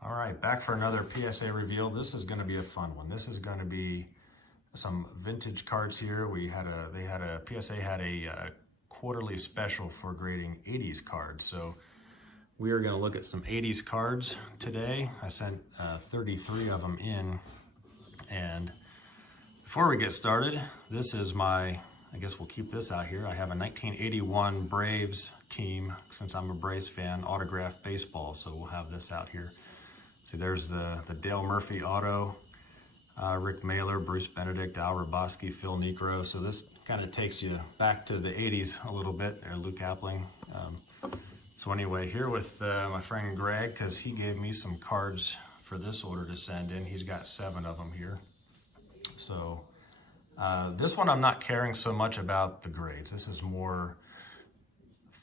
All right, back for another PSA reveal. This is going to be a fun one. This is going to be some vintage cards here. PSA had a quarterly special for grading 80s cards. So we are going to look at some 80s cards today. I sent 33 of them in. And before we get started, this is my, I guess we'll keep this out here. I have a 1981 Braves team, since I'm a Braves fan, autographed baseball. So we'll have this out here. See, there's the Dale Murphy auto, Rick Mahler, Bruce Benedict, Al Raboski, Phil Niekro. So this kind of takes you back to the 80s a little bit, or Luke Appling. So anyway, here with my friend Greg, because he gave me some cards for this order to send in. He's got 7 of them here. So this one I'm not caring so much about the grades. This is more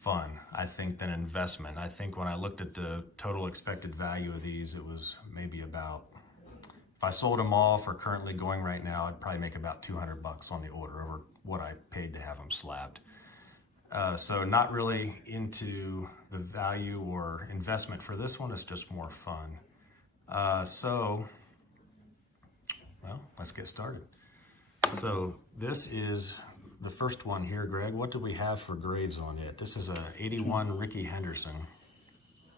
fun, I think, than investment. I think when I looked at the total expected value of these, it was maybe about, if I sold them all for currently going right now, I'd probably make about 200 bucks on the order over what I paid to have them slabbed. So not really into the value or investment for this one. It's just more fun. Well, let's get started. So this is the first one here, Greg. What do we have for grades on it? This is a 81 Rickey Henderson.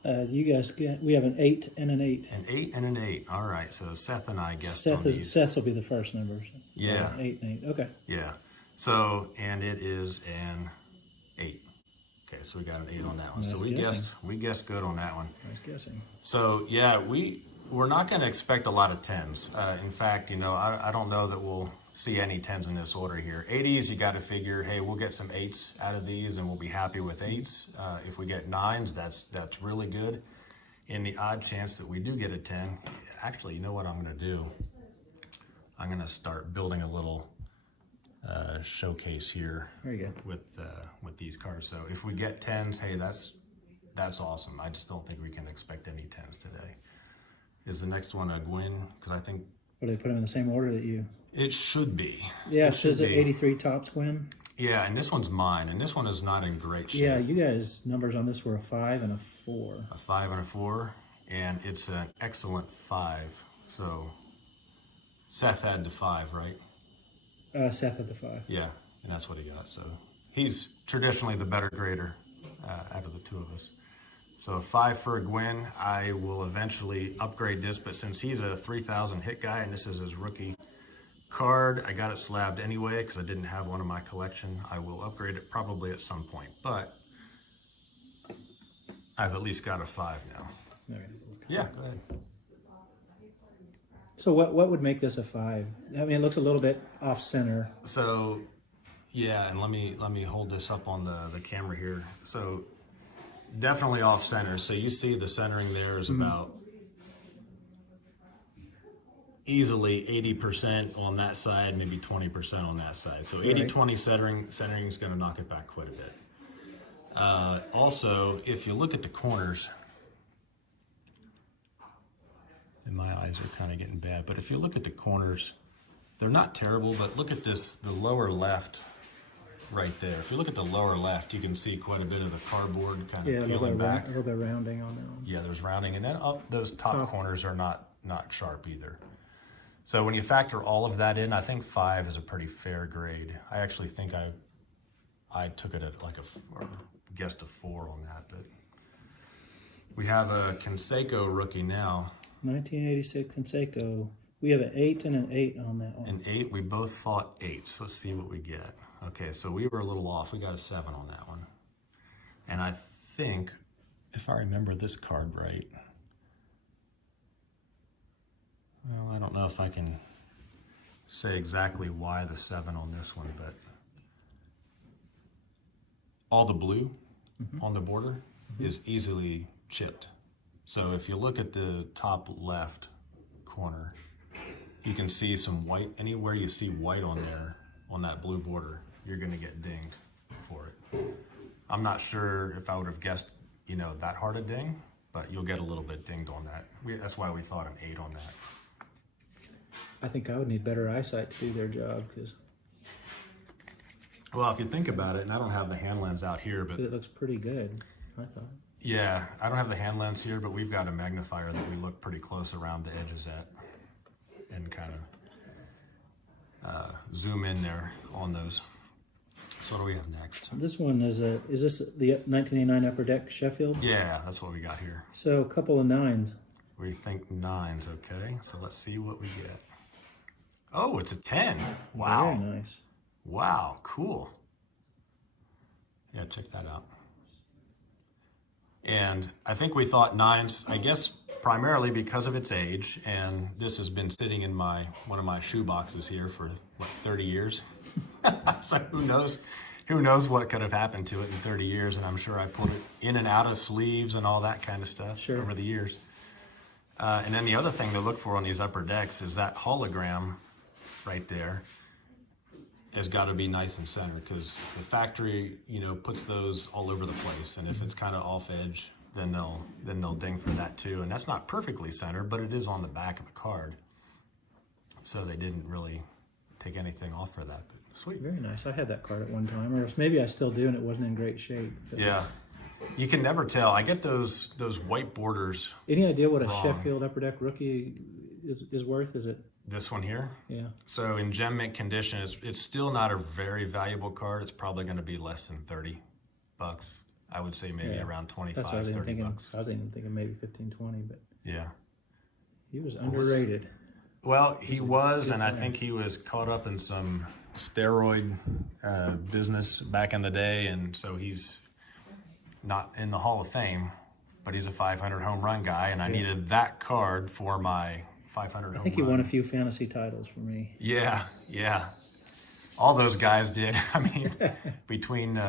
You guys we have an 8 and an 8. An 8 and an 8. All right. So Seth and I guessed Seth's will be the first numbers. Yeah. 8 and 8. Okay. Yeah. So, and it is an 8. Okay, so we got an 8 on that one. Nice So we guessed good on that one. Nice guessing. So yeah, we're not going to expect a lot of 10s. In fact, you know, I don't know that we'll see any 10s in this order here. 80s, you got to figure, hey, we'll get some 8s out of these and we'll be happy with 8s. If we get 9s, that's really good. In the odd chance that we do get a 10, actually, you know what I'm going to do? I'm going to start building a little showcase here. Very good. With these cards. So if we get 10s, hey, that's awesome. I just don't think we can expect any 10s today. Is the next one a Gwynn? Because I think... Or they put them in the same order that you... It should be. Yeah, it says 83 tops Gwynn. Yeah, and this one's mine, and this one is not in great shape. Yeah, you guys' numbers on this were a 5 and a 4. A 5 and a 4, and it's an excellent 5. So Seth had the 5, right? Seth had the 5. Yeah, and that's what he got. So he's traditionally the better grader out of the two of us. So a 5 for a Gwynn. I will eventually upgrade this, but since he's a 3,000 hit guy and this is his rookie card, I got it slabbed anyway because I didn't have one in my collection. I will upgrade it probably at some point, but I've at least got a 5 now. All right. Yeah, go ahead. So what would make this a 5? I mean, it looks a little bit off center. So yeah, and let me hold this up on the camera here. So definitely off center. So you see the centering there is about easily 80% on that side, maybe 20% on that side. So 80-20 centering is going to knock it back quite a bit. Also, if you look at the corners, and my eyes are kind of getting bad, but if you look at the corners, they're not terrible, but look at this, the lower left right there. If you look at the lower left, you can see quite a bit of the cardboard kind of peeling back. A little bit of rounding on that one. Yeah, there's rounding, and then those top corners are not sharp either. So when you factor all of that in, I think 5 is a pretty fair grade. I actually think I took it at like or guessed a 4 on that, but we have a Canseco rookie now. 1986 Canseco. We have an 8 and an 8 on that one. An 8, we both thought 8s. Let's see what we get. Okay, so we were a little off. We got a 7 on that one. And I think, if I remember this card right, well, I don't know if I can say exactly why the 7 on this one, but all the blue on the border is easily chipped. So if you look at the top left corner, you can see some white. Anywhere you see white on there, on that blue border, you're going to get dinged for it. I'm not sure if I would have guessed, you know, that hard a ding, but you'll get a little bit dinged on that. That's why we thought an 8 on that. I think I would need better eyesight to do their job because... Well, if you think about it, and I don't have the hand lens out here, but it looks pretty good, I thought. Yeah, I don't have the hand lens here, but we've got a magnifier that we look pretty close around the edges at and kind of zoom in there on those. So what do we have next? This one is this the 1989 Upper Deck Sheffield? Yeah, that's what we got here. So a couple of 9s. We think 9s, okay. So let's see what we get. Oh, it's a 10. Wow. Very nice. Wow, cool. Yeah, check that out. And I think we thought 9s, I guess primarily because of its age, and this has been sitting in one of my shoe boxes here for what, 30 years. So who knows what could have happened to it in 30 years, and I'm sure I pulled it in and out of sleeves and all that kind of stuff over the years. And then the other thing to look for on these upper decks is that hologram right there has got to be nice and centered, because the factory, puts those all over the place, and if it's kind of off edge, then they'll ding for that too. And that's not perfectly centered, but it is on the back of the card, so they didn't really take anything off for that. But sweet. Very nice. I had that card at one time, or maybe I still do, and it wasn't in great shape. But Yeah, you can never tell. I get those white borders. Any idea what a wrong. Sheffield Upper Deck rookie is worth? Is it? This one here? Yeah. So in gem mint condition, it's still not a very valuable card. It's probably going to be less than $30. I would say maybe around 25, That's what I was even 30 thinking. bucks. I was even thinking maybe 15, 20, but Yeah. he was underrated. Well, he was, and I think he was caught up in some steroid business back in the day, and so he's not in the Hall of Fame, but he's a 500 home run guy, and I needed that card for my 500 home run. I think he won a few fantasy titles for me. Yeah. All those guys did. I mean, between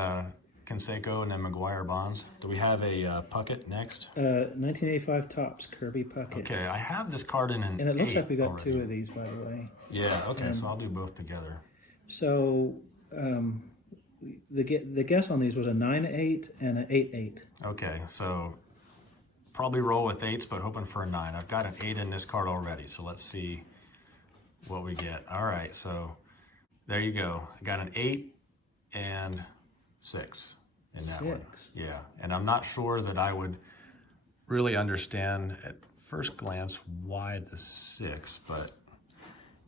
Canseco and then McGuire Bonds. Do we have a Puckett next? 1985 Topps Kirby Puckett. Okay, I have this card in an And it looks 8 like we got already. 2 of these, by the way. Yeah, okay, so I'll do both together. So the guess on these was a 9-8 and an 8-8. Okay, so probably roll with 8s, but hoping for a 9. I've got an 8 in this card already, so let's see what we get. All right, so there you go. I got an 8 and 6 in that one. 6. Yeah, and I'm not sure that I would really understand at first glance why the 6, but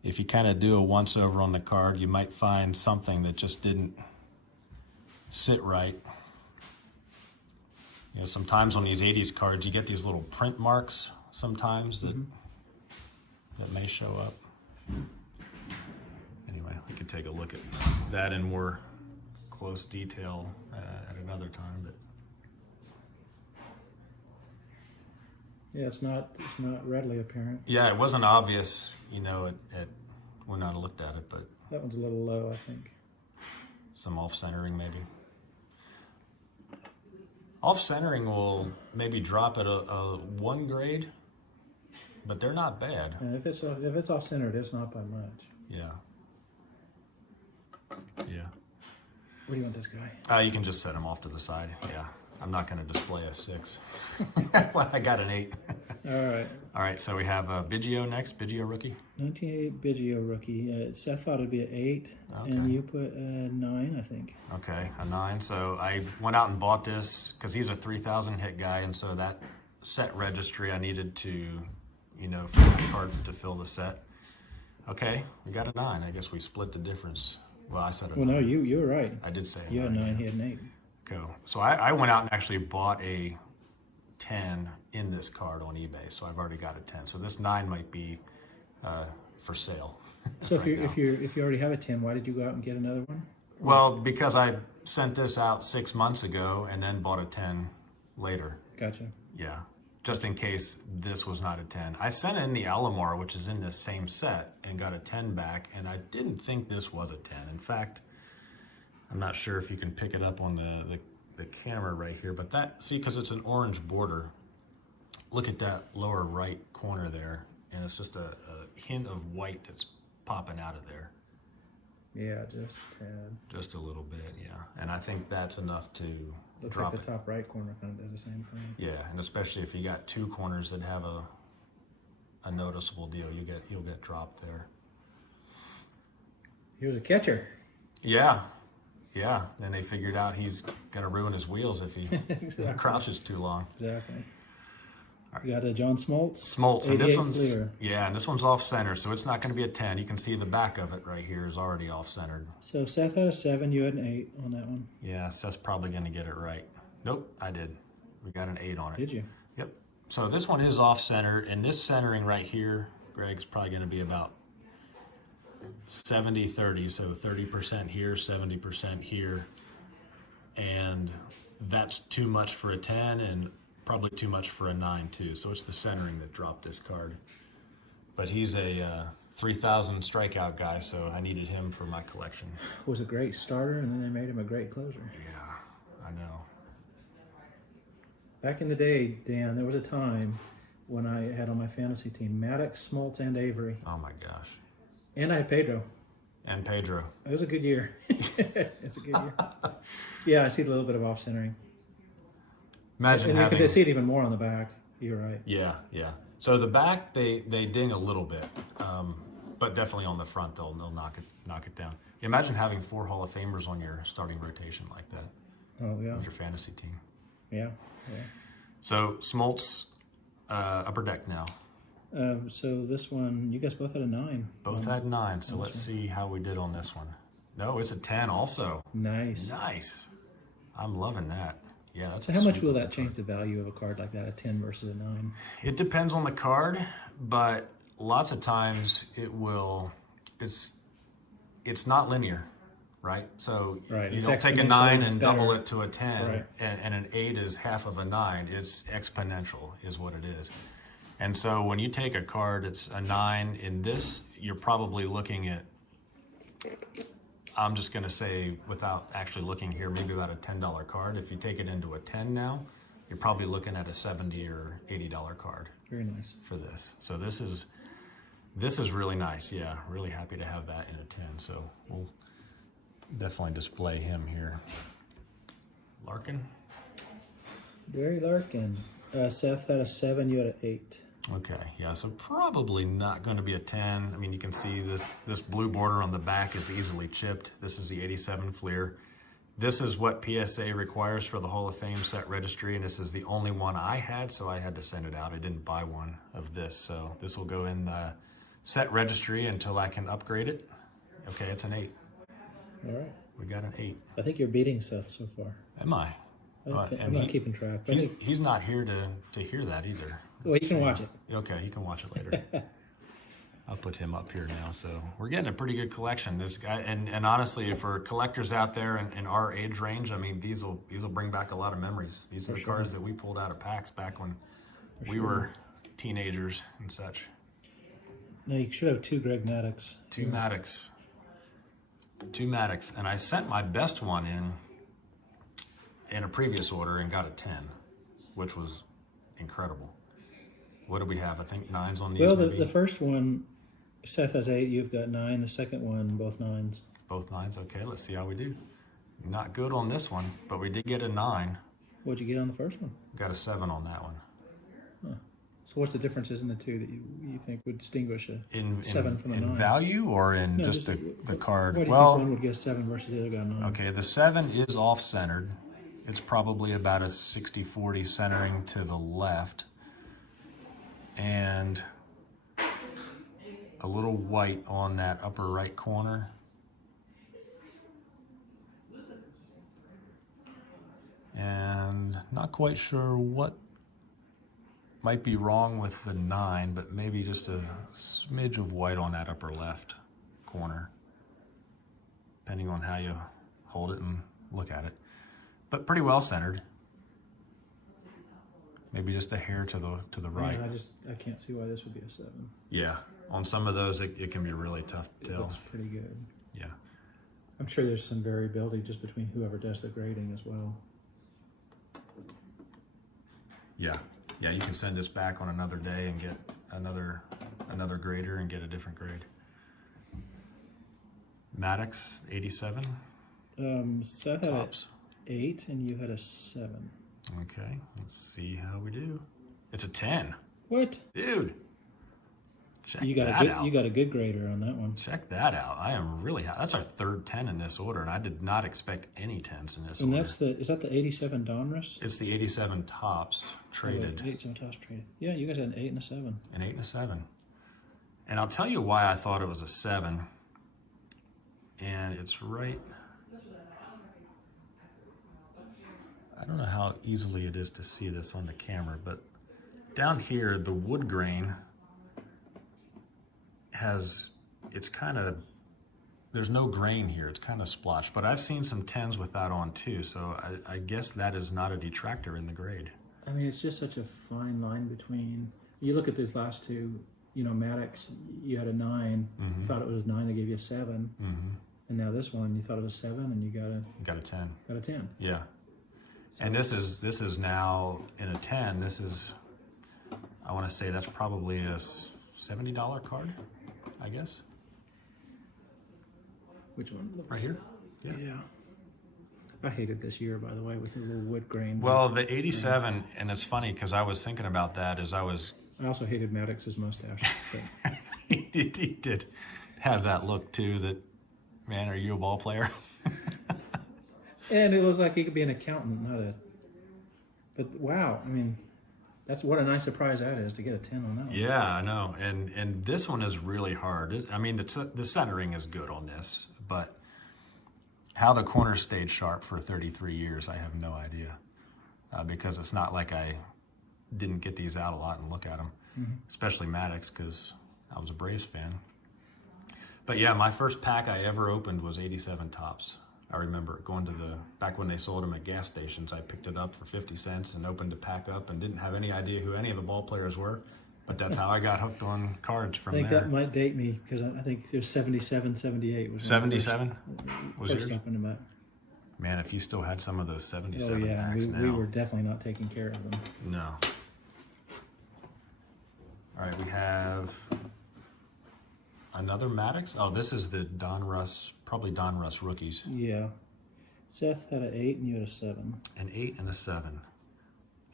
if you kind of do a once over on the card, you might find something that just didn't sit right. Sometimes on these 80s cards, you get these little print marks sometimes that may show up. Anyway, we could take a look at that in more close detail at another time. But Yeah, it's not readily apparent. yeah, it wasn't obvious, at when I looked at it, but That one's a little low, I think. some off-centering maybe. Off-centering will maybe drop at a 1 grade, but they're not bad. And if it's off centered, it's not by much. Yeah. What do you want this guy? You can just set them off to the side. Yeah, I'm not going to display a 6. Well, I got an 8. All right. All right, so we have Biggio next, Biggio rookie. 1988 Biggio rookie. Seth thought it'd be an 8, Okay. and you put a 9, I think. Okay, a 9. So I went out and bought this because he's a 3,000 hit guy, and so that set registry I needed to, for that card to fill the set. Okay, we got a 9. I guess we split the difference. Well, I said a 9. Well, no, you were right. I did say a You had 9. 9, he had an 8. Cool. So I went out and actually bought a 10 in this card on eBay, so I've already got a 10. So this 9 might be for sale. So right if you already have a 10, why did you go out and get another one? Well, because I sent this out 6 months ago and then bought a 10 later. Gotcha. Yeah, just in case this was not a 10. I sent in the Alomar, which is in this same set, and got a 10 back, and I didn't think this was a 10. In fact, I'm not sure if you can pick it up on the camera right here, but see, because it's an orange border, look at that lower right corner there, and it's just a hint of white that's popping out of there. Yeah, just a tad. Just a little bit, yeah. And I think that's enough to Looks drop like the it. top right corner kind of does the same thing. Yeah, and especially if you got 2 corners that have a noticeable deal, you'll get dropped there. Here's a catcher. Yeah, Yeah, and they figured out he's gonna ruin his wheels if he Exactly. crouches too long. Exactly. You got a John Smoltz. Smoltz, and this 88 one's Fleer. yeah, and this one's off center, so it's not going to be a 10. You can see the back of it right here is already off centered. So Seth had a 7, you had an 8 on that one. Yeah, Seth's probably going to get it right. Nope, I did. We got an 8 on it. Did you? Yep. So this one is off center, and this centering right here, Greg's probably going to be about 70-30, so 30% here, 70% here, and that's too much for a 10 and probably too much for a 9 too. So it's the centering that dropped this card. But he's a 3,000 strikeout guy, so I needed him for my collection. Was a great starter, and then they made him a great closer. Yeah, I know. Back in the day, Dan, there was a time when I had on my fantasy team Maddux, Smoltz, and Avery. Oh my gosh. And I had Pedro. And Pedro. It was a good year. It's a good year. Yeah, I see a little bit of off centering. Imagine And having... you can see it even more on the back. You're right. Yeah, yeah. So the back, they ding a little bit, but definitely on the front, they'll knock it down. Imagine having 4 Hall of Famers on your starting rotation like that. Oh, yeah. With your fantasy team. Yeah. Yeah. So Smoltz, upper deck now. So this one, you guys both had a 9. Both had 9, so let's see how we did on this one. No, it's a 10 also. Nice. Nice. I'm loving that. Yeah, that's So how much will that change the value of a card like that, a 10 versus a 9? It depends on the card, but lots of times it will, it's not linear, right? So Right. you It's don't take a exponentially 9 and double better. it to a 10, Right. and an 8 is half of a 9. It's exponential is what it is. And so when you take a card, it's a 9 in this, you're probably looking at, I'm just going to say, without actually looking here, maybe about a $10 card. If you take it into a 10 now, you're probably looking at a $70 or $80 card. Very nice. For this. So this is really nice. Yeah, really happy to have that in a 10. So we'll definitely display him here. Larkin. Barry Larkin. Seth had a 7, you had an 8. Okay, yeah, so probably not going to be a 10. I mean, you can see this blue border on the back is easily chipped. This is the 87 Fleer. This is what PSA requires for the Hall of Fame set registry, and this is the only one I had, so I had to send it out. I didn't buy one of this, so this will go in the set registry until I can upgrade it. Okay, it's an 8. All right. We got an 8. I think you're beating Seth so far. Am I? I'm not keeping track. But I think, He's not here to hear that either. well, you can watch it. Okay, he can watch it later. I'll put him up here now. So we're getting a pretty good collection. This guy, and honestly, for collectors out there in our age range, I mean, these will bring back a lot of memories. These are the cards that we pulled out of packs back when we were teenagers and such. No, you should have 2 Greg Maddux. Two Maddux, and I sent my best one in a previous order and got a 10, which was incredible. What do we have? I think 9s on these. Well, maybe? the first one, Seth has 8, you've got 9. The second one, both 9s. Both 9s. Okay, let's see how we do. Not good on this one, but we did get a 9. What'd you get on the first one? Got a 7 on that one. Huh. So what's the differences in the two that you think would distinguish a In 7 from a 9? in value or in No, just the card? Why do you Well, think one would get a 7 versus the other got a 9? okay, the 7 is off-centered. It's probably about a 60-40 centering to the left. And a little white on that upper right corner. And not quite sure what might be wrong with the 9, but maybe just a smidge of white on that upper left corner, depending on how you hold it and look at it. But pretty well centered. Maybe just a hair to the right. Man, I can't see why this would be a 7. Yeah, on some of those it can be really tough to It tell. looks pretty good. Yeah. I'm sure there's some variability just between whoever does the grading as well. Yeah, yeah. You can send this back on another day and get another grader and get a different grade. Maddux 87. Seth had Tops. an 8 and you had a 7. Okay, let's see how we do. It's a 10. What? Dude. Check You got that out. You got a good grader on that one. Check that out. I am really happy. That's our third 10 in this order, and I did not expect any 10s in this And order. is that the 87 Donruss? It's the 87 tops traded. 87 tops traded. Yeah, you guys had an 8 and a 7. An 8 and a 7. And I'll tell you why I thought it was a 7. And it's right. I don't know how easily it is to see this on the camera, but down here, the wood grain it's kind of, there's no grain here. It's kind of splotched, but I've seen some 10s with that on too. So I guess that is not a detractor in the grade. I mean, it's just such a fine line between, you look at these last two, you know, Maddux, you had a 9, you thought it was 9, they gave you a 7. And now this one, you thought it was 7 and you got a 10. got a 10. Yeah. So, and this is now in a 10. This is, I want to say that's probably a $70 card, I guess. Which one? Right here? Yeah. I hated this year, by the way, with the little wood grain. Well, the 87, and it's funny because I was thinking about that as I also hated Maddox's mustache. But. he did have that look too, that, man, are you a ball player? And it looked like he could be an accountant, but wow, I mean, that's what a nice surprise that is to get a 10 on that one. Yeah, I know. And this one is really hard. I mean, the centering is good on this, but how the corners stayed sharp for 33 years, I have no idea. Because it's not like I didn't get these out a lot and look at them, especially Maddux, because I was a Braves fan. But yeah, my first pack I ever opened was 87 tops. I remember going to back when they sold them at gas stations, I picked it up for 50 cents and opened the pack up and didn't have any idea who any of the ball players were. But that's how I got hooked on cards from there. I think that might date me because I think there's 77, 78. Was 77? Was first yours? jumping about. Man, if you still had some of those 77 Oh yeah, packs now. we were definitely not taking care of them. No. All right, we have another Maddux. Oh, this is the Donruss, probably Donruss rookies. Yeah. Seth had an 8 and you had a 7. An 8 and a 7.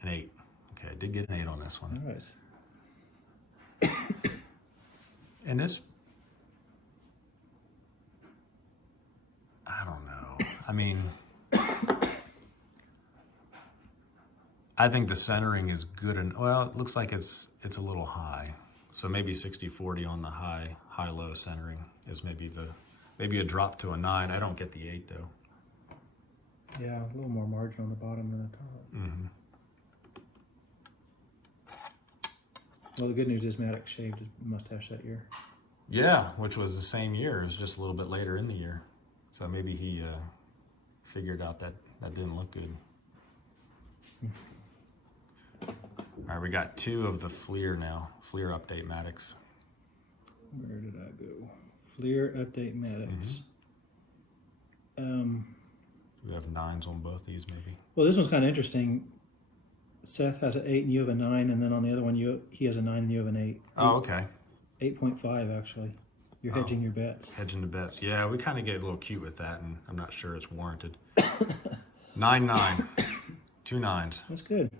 An 8. Okay, I did get an 8 on this one. All right. And this, I don't know. I mean, I think the centering is good, and well, it looks like it's a little high. So maybe 60-40 on the high-low centering is maybe a drop to a 9. I don't get the 8 though. Yeah, a little more margin on the bottom than the top. Well, the good news is Maddux shaved his mustache that year. Yeah, which was the same year. It was just a little bit later in the year. So maybe he figured out that didn't look good. All right, we got 2 of the Fleer now. Fleer update Maddux. Where did I go? Fleer update Maddux. We have 9s on both these, maybe. Well, this one's kind of interesting. Seth has an 8 and you have a 9, and then on the other one he has a 9 and you have an 8. Oh, okay. 8.5 actually. You're hedging your bets. Hedging the bets. Yeah, we kind of get a little cute with that, and I'm not sure it's warranted. 9-9. 2 9s. That's good.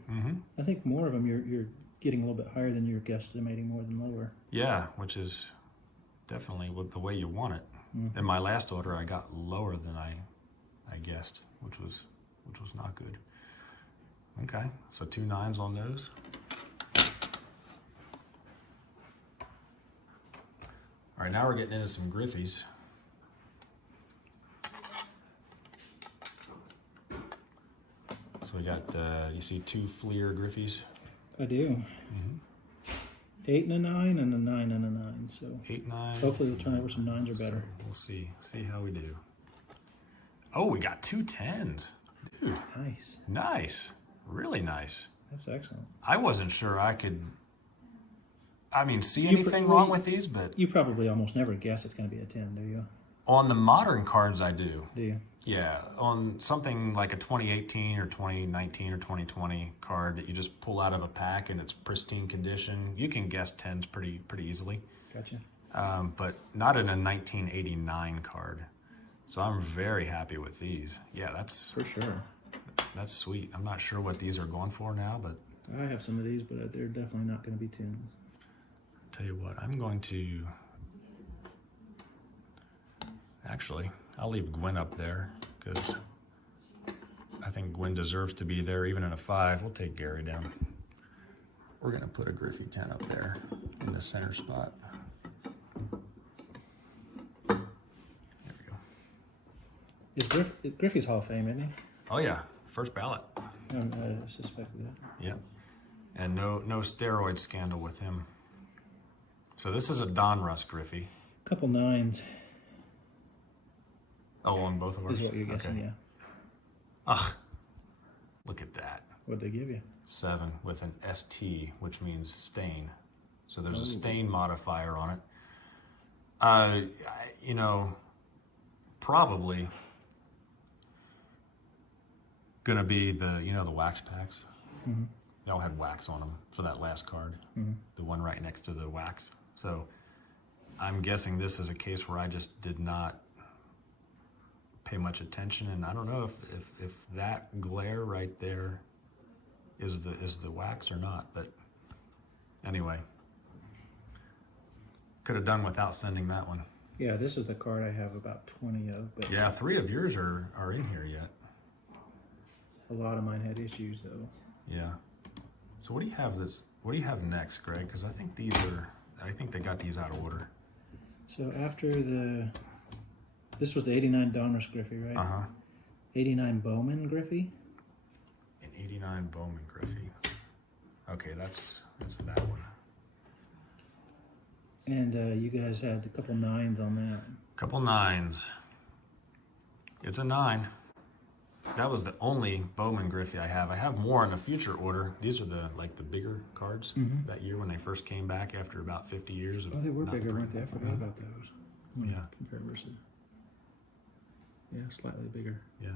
I think more of them you're getting a little bit higher than you're guesstimating more than lower. Yeah, which is definitely the way you want it. In my last order, I got lower than I guessed, which was not good. Okay, so 2 9s on those. All right, now we're getting into some Griffies. So we got, you see 2 Fleer Griffies? I do. 8 and a 9 and a 9 and a 9. So 8 9. hopefully we'll turn over some 9s or better. So we'll see how we do. Oh, we got 2 10s. Dude, Nice. nice. Really nice. That's excellent. I wasn't sure I could, see anything wrong with these, but You probably almost never guess it's going to be a 10, do you? on the modern cards I do. Do you? Yeah, on something like a 2018 or 2019 or 2020 card that you just pull out of a pack and it's pristine condition, you can guess 10s pretty easily. Gotcha. But not in a 1989 card. So I'm very happy with these. Yeah, that's For sure. That's sweet. I'm not sure what these are going for now, but I have some of these, but they're definitely not going to be 10s. tell you what, I'm going to, actually, I'll leave Gwynn up there because I think Gwynn deserves to be there even in a 5. We'll take Gary down. We're gonna put a Griffey 10 up there in the center spot. There we go. Is Griffey's Hall of Fame, isn't he? Oh yeah, first ballot. I suspected that. Yeah, and no steroid scandal with him. So this is a Donruss Griffey. Couple 9s Oh, on both of ours? is what you're guessing, Okay. yeah. Ah, look at that. What'd they give you? 7 with an ST, which means stain. So there's Oh. a stain modifier on it. You know, probably gonna be the, you know, the wax packs. Mm-hmm. They all had wax on them for that last card. Mm-hmm. The one right next to the wax. So I'm guessing this is a case where I just did not pay much attention, and I don't know if that glare right there is the wax or not, but anyway, could have done without sending that one. Yeah, this is the card I have about 20 of, but Yeah, 3 of yours are in here yet. a lot of mine had issues though. Yeah. So what do you have next, Greg? Because I think I think they got these out of order. So after this was the 89 Donruss Griffey, right? 89 Bowman Griffey. An 89 Bowman Griffey. Okay, that's that one. And you guys had a couple 9s on that. Couple 9s. It's a 9. That was the only Bowman Griffey I have. I have more in the future order. These are the bigger cards that year when they first came back after about 50 years. Of Oh, they were not bigger, weren't they? I printing. forgot about those. Yeah. Compare versus. Yeah, slightly bigger. Yeah.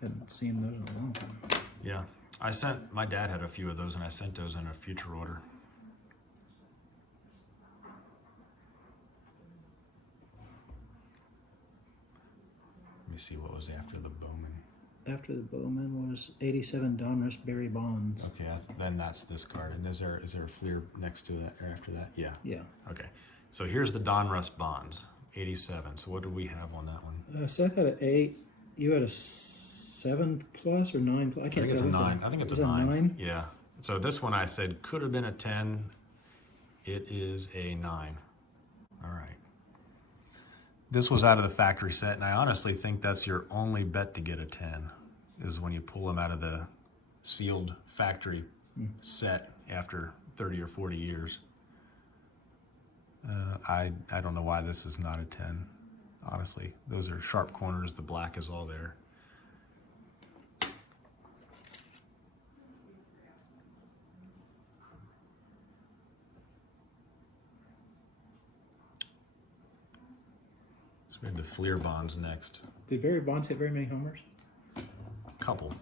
Hadn't seen those in a long time. Yeah. My dad had a few of those and I sent those in a future order. Let me see what was after the Bowman. After the Bowman was 87 Donruss Barry Bonds. Okay, then that's this card. And is there a Fleer next to that or after that? Yeah. Yeah. Okay. So here's the Donruss Bonds, 87. So what do we have on that one? Seth had an 8. You had a 7 plus or 9 plus? I I can't think it's a tell. 9. I think it's Is a that 9. Yeah. So this one I said could have been a 10. It is a 9. All right. This was out of the factory set, and I honestly think that's your only bet to get a 10, is when you pull them out of the sealed factory set after 30 or 40 years. I don't know why this is not a 10, honestly. Those are sharp corners. The black is all there. We have the Fleer Bonds next. Did Barry Bonds hit very many homers? Couple.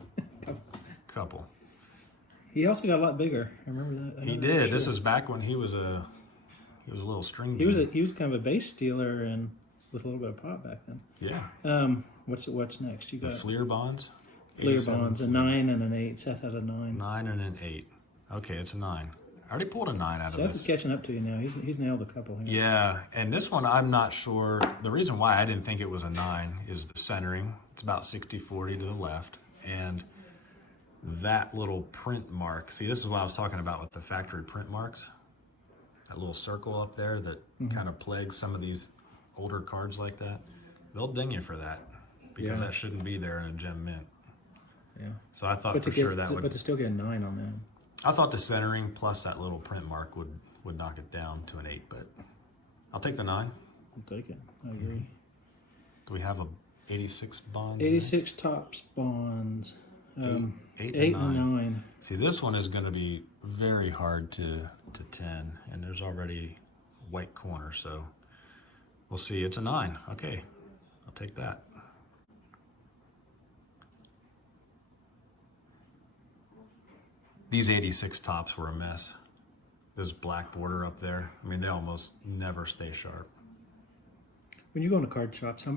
He also got a lot bigger. I remember that. He did. This is back when he was a little string. He was kind of a base stealer and with a little bit of pop back then. Yeah. What's next? You The got Fleer Bonds. Fleer 87 Bonds, a 9 and an 8. Seth has a 9. 9 and an 8. Okay, it's a 9. I already pulled a 9 out of Seth is this. catching up to you now. He's nailed a couple here. Yeah, and this one I'm not sure. The reason why I didn't think it was a 9 is the centering. It's about 60-40 to the left, and that little print mark. See, this is what I was talking about with the factory print marks. That little circle up there that kind of plagues some of these older cards like that. They'll ding you for that because that shouldn't be there in a gem mint. Yeah. So I thought for sure that would. But to still get a 9 on that. I thought the centering plus that little print mark would knock it down to an 8, but I'll take the 9. I'll take it. I agree. Do we have a 86 Bonds? 86 Tops Bonds. 8 8 and 9. and 9. See, this one is going to be very hard to 10, and there's already white corner, so we'll see. It's a 9. Okay, I'll take that. These 86 tops were a mess. This black border up there, I mean, they almost never stay sharp. When you go into card shops, how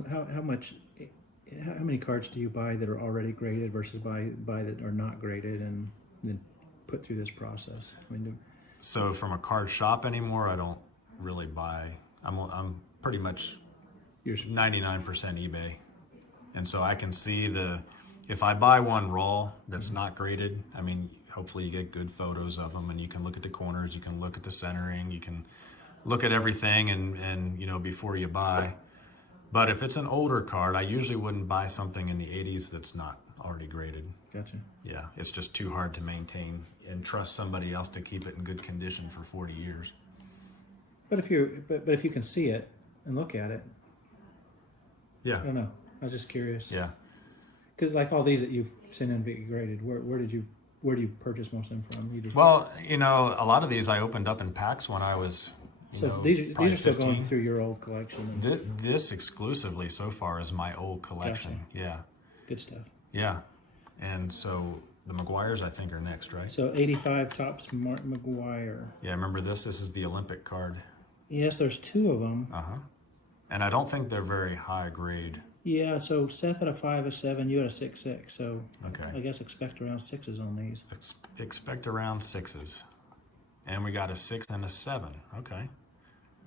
many cards do you buy that are already graded versus buy that are not graded and then put through this process? I mean, So from a card shop anymore, I don't really buy. I'm pretty much You're 99% eBay, and so I can see if I buy one raw that's not graded. I mean, hopefully you get good photos of them, and you can look at the corners, you can look at the centering, you can look at everything, and you know, before you buy. But if it's an older card, I usually wouldn't buy something in the 80s that's not already graded. Gotcha. Yeah, it's just too hard to maintain and trust somebody else to keep it in good condition for 40 years. But if if you can see it and look at it, Yeah. I don't know. I was just curious. Yeah. Because like all these that you've seen and be graded, where do you purchase most of them from? You just, Well, you know, a lot of these I opened up in packs when I was. so know, these are probably still 15. going through your old collection. This exclusively so far is my old collection. Yeah. Good stuff. Yeah. And so the McGuires, I think, are next, right? So 85 Topps Martin McGuire. Yeah, remember this? This is the Olympic card. Yes, there's two of them. Uh-huh. And I don't think they're very high grade. Yeah, so Seth had a 5, a 7, you had a 6.6. So Okay. I guess expect around 6s on these. Expect around 6s. And we got a 6 and a 7. Okay.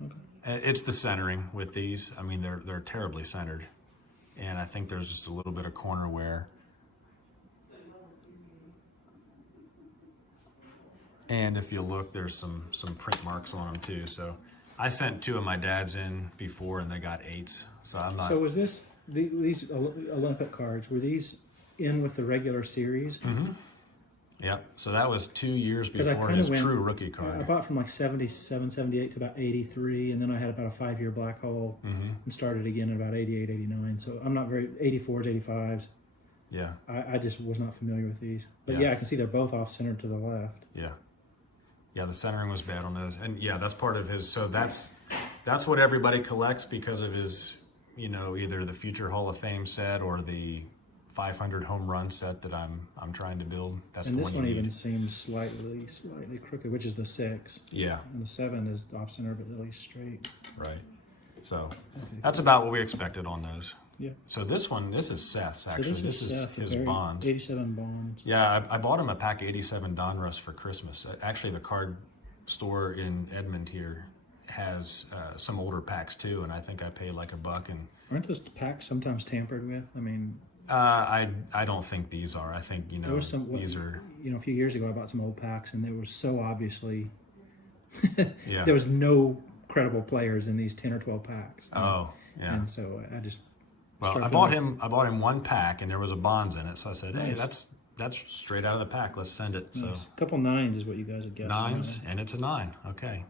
Okay. It's the centering with these. I mean, they're terribly centered. And I think there's just a little bit of corner wear. And if you look, there's some print marks on them too. So I sent 2 of my dads in before, and they got 8s. So I'm not. So was these Olympic cards, were these in with the regular series? Mm-hmm. Yep. So that was 2 years 'Cause I before kinda his went- true rookie I card. bought from like 77, 78 to about 83, and then I had about a 5-year black hole Mm-hmm. and started again at about 88, 89. So I'm not very, 84s, 85s. Yeah. I just was not familiar with these. But Yeah. yeah, I can see they're both off-centered to the left. Yeah. Yeah, the centering was bad on those. And yeah, that's part of his. So that's what everybody collects because of his, you know, either the future Hall of Fame set or the 500 home run set that I'm trying to build. That's And the this one one you even need. seems slightly crooked, which is the 6. Yeah, And the 7 is off-center, but really straight. right. So Okay. that's about what we expected on those. Yeah. So this is Seth's So actually. this is Seth, his a very- Bonds. 87 Bonds. Yeah, I bought him a pack of 87 Donruss for Christmas. Actually, the card store in Edmond here has some older packs too, and I think I paid like $1. And Aren't those packs sometimes tampered with? I mean, I don't think these are. I think there was some. these are. You know, a few years ago, I bought some old packs, and they were so obviously. Yeah. There was no credible players in these 10 or 12 packs. Oh, yeah. And so I just. Well, started I bought feeling him 1 pack, and there was a Bonds in it. So I said, hey, Nice. that's straight out of the pack. Let's send it. like, So nice. A couple 9s is what you guys have guessed. 9s, and it's a 9. Okay.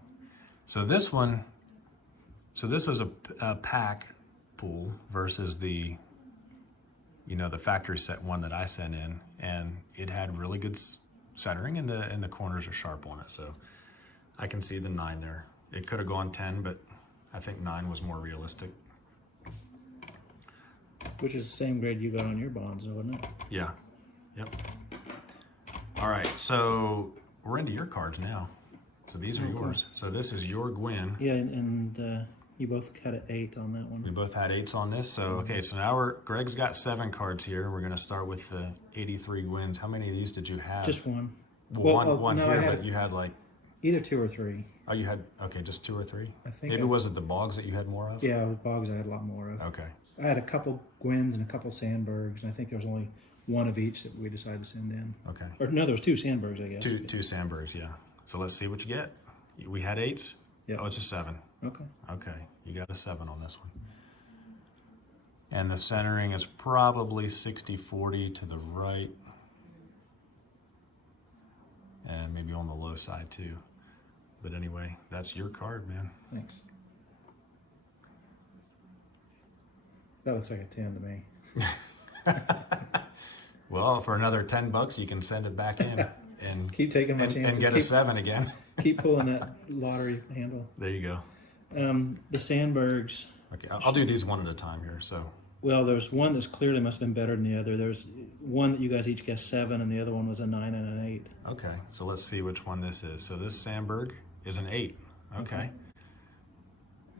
So this one. So this was a pack pool versus the factory set one that I sent in, and it had really good centering, and the corners are sharp on it. So I can see the 9 there. It could have gone 10, but I think 9 was more realistic. Which is the same grade you got on your Bonds, wasn't it? Yeah. Yep. All right. So we're into your cards now. So these are Oh, cool. yours. So this is your Gwynn. Yeah, and you both had an 8 on that one. We both had 8s on this. So, okay, so now Greg's got 7 cards here. We're going to start with the 83 Gwynns. How many of these did you have? Just one. Well, one no, I here, had but you had like, either 2 or 3. oh, you had, okay, just 2 or 3? I think. Maybe was it the Bogs that you had more of? Yeah, with Bogs, I had a lot more of. Okay. I had a couple Gwynns and a couple Sandbergs, and I think there was only one of each that we decided to send in. Okay. Or no, there was 2 Sandbergs, I guess. Two Sandbergs, yeah. So let's see what you get. We had 8s? Yeah. Oh, it's a 7. Okay. Okay, you got a 7 on this one. And the centering is probably 60-40 to the right. And maybe on the low side too. But anyway, that's your card, man. Thanks. That looks like a 10 to me. Well, for another $10, you can send it back in and Keep taking my and chances. get a 7 again. Keep pulling that lottery handle. There you go. The Sandbergs. Okay, I'll do these one at a time here. So, Well, there's one that's clearly must have been better than the other. There's one that you guys each guessed 7, and the other one was a 9 and an 8. okay, so let's see which one this is. So this Sandberg is an 8. Okay.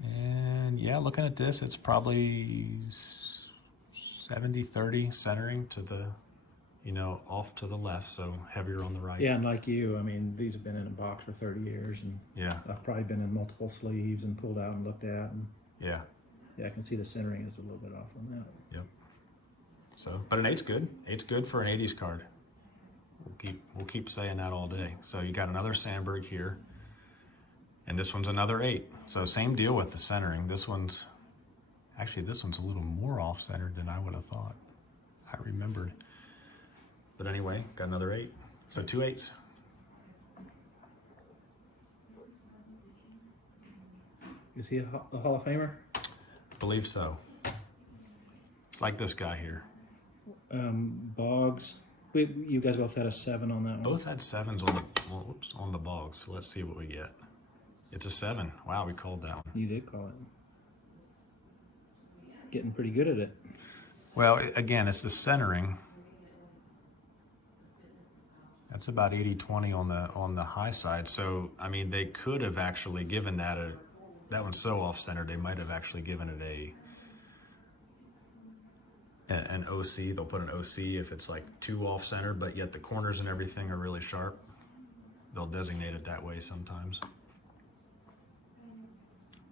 And yeah, looking at this, it's probably 70-30 centering to the you know, off to the left, so heavier on the right. Yeah, and like you, I mean, these have been in a box for 30 years, and Yeah. I've probably been in multiple sleeves and pulled out and looked at, and Yeah. yeah, I can see the centering is a little bit off on that. Yep. So, but an 8's good. 8's good for an 80s card. We'll keep saying that all day. So you got another Sandberg here, and this one's another 8. So same deal with the centering. This one's a little more off-centered than I would have thought. I remembered. But anyway, got another 8. So 2 8s. Is he a Hall of Famer? Believe so. It's like this guy here. Boggs. You guys both had a 7 on that one. Both had 7s on on the Boggs. So let's see what we get. It's a 7. Wow, we called that one. You did call it. Getting pretty good at it. Well, again, it's the centering. That's about 80-20 on the high side. So, I mean, they could have actually given that that one's so off-center, they might have actually given it an OC. They'll put an OC if it's like too off-center, but yet the corners and everything are really sharp. They'll designate it that way sometimes.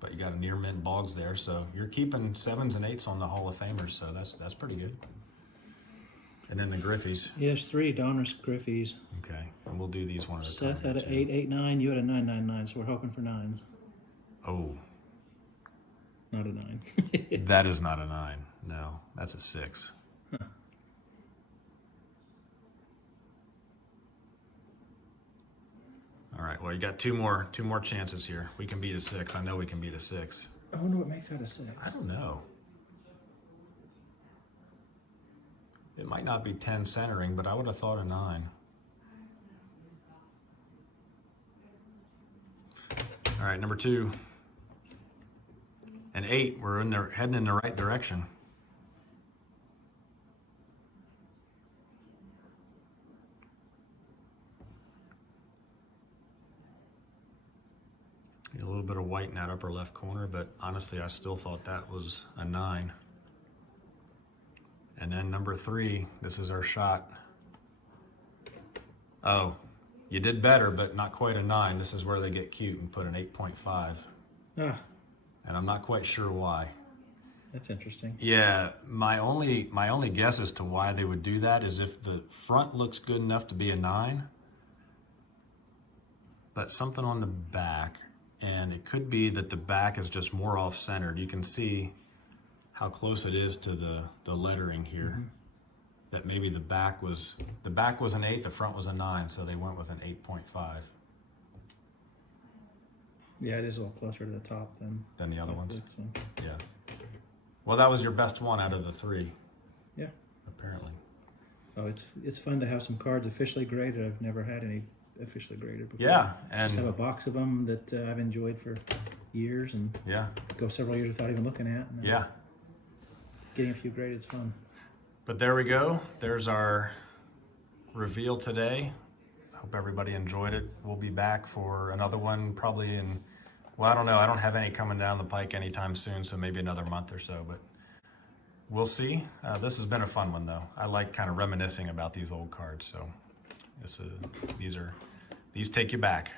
But you got a near mint Boggs there, so you're keeping 7s and 8s on the Hall of Famers, so that's pretty good. And then the Griffeys. Yeah, there's 3 Donruss Griffeys. Okay, and we'll do these one at a time. Seth had an too. 889. You had a 999. So we're hoping for 9s. Oh, Not a 9. that is not a 9. No, that's a 6. Huh. All right. Well, you got two more chances here. We can beat a 6. I know we can beat a 6. I wonder what makes that a 6. I don't know. It might not be 10 centering, but I would have thought a 9. All right, number 2. An 8. We're heading in the right direction. A little bit of white in that upper left corner, but honestly, I still thought that was a 9. And then number 3, this is our shot. Oh, you did better, but not quite a 9. This is where they get cute and put an 8.5. Ah, And I'm not quite sure why. that's interesting. Yeah, my only guess as to why they would do that is if the front looks good enough to be a 9, but something on the back, and it could be that the back is just more off-centered. You can see how close it is to the lettering here. Mm-hmm. That maybe the back was an 8, the front was a 9, so they went with an 8.5. Yeah, it is a little closer to the top than the other ones. One. Yeah. Well, that was your best one out of the 3. Yeah. Apparently. Oh, it's fun to have some cards officially graded. I've never had any officially graded before. Yeah, and just have a box of them that I've enjoyed for years, and yeah, go several years without even looking at. And yeah. Getting a few graded is fun. But there we go. There's our reveal today. Hope everybody enjoyed it. We'll be back for another one probably in, well, I don't know. I don't have any coming down the pike anytime soon, so maybe another month or so, but we'll see. This has been a fun one, though. I like kind of reminiscing about these old cards, so these take you back.